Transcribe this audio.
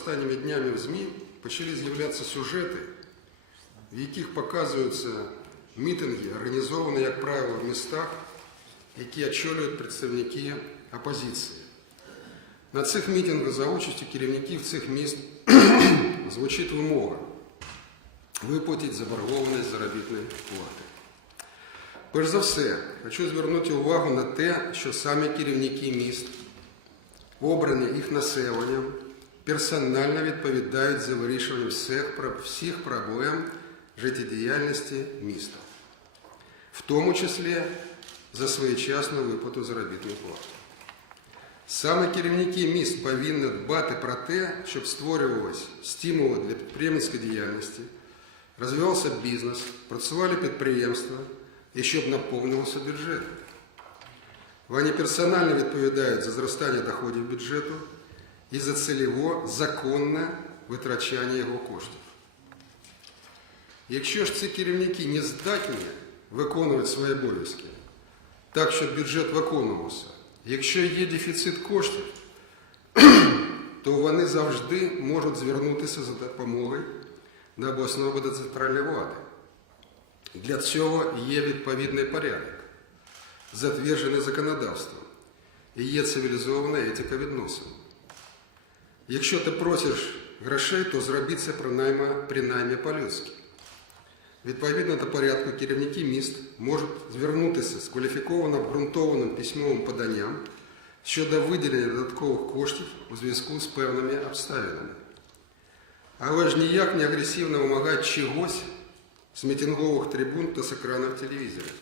Останніми днями в ЗМІ почали з'являтися сюжети, в яких показуються мітинги, організовані, як правило, в містах, які очолюють представники опозиції. На цих мітингах за участю керівників цих міст звучить вимога виплатити заборгованість заробітної плати. Перш за все, хочу звернути увагу на те, що самі керівники міст, обрані їх населенням, персонально відповідають за вирішування всіх, про- всіх проблем життєдіяльності міста, в тому числі за своєчасну виплату заробітної плати. Саме керівники міст повинні дбати про те, щоб створювалися стимули для підприємницької діяльності, розвивався бізнес, працювали підприємства і щоб наповнювався бюджет. Вони персонально відповідають за зростання доходів бюджету І за цільово законне витрачання його коштів. Якщо ж ці керівники не здатні виконувати свої обов'язки так, щоб бюджет виконувався, якщо є дефіцит коштів, то вони завжди можуть звернутися за допомогою до обласної або до влади. Для цього є відповідний порядок, затверджений законодавством, і є цивілізована етика відносин. Якщо ти просиш грошей, то зроби це принаймні, принаймні по-людськи. Відповідно до порядку керівники міст можуть звернутися з кваліфіковано обґрунтованим письмовим поданням щодо виділення додаткових коштів у зв'язку з певними обставинами. Але ж ніяк не агресивно вимагати чогось з мітингових трибун та з екранів телевізорів.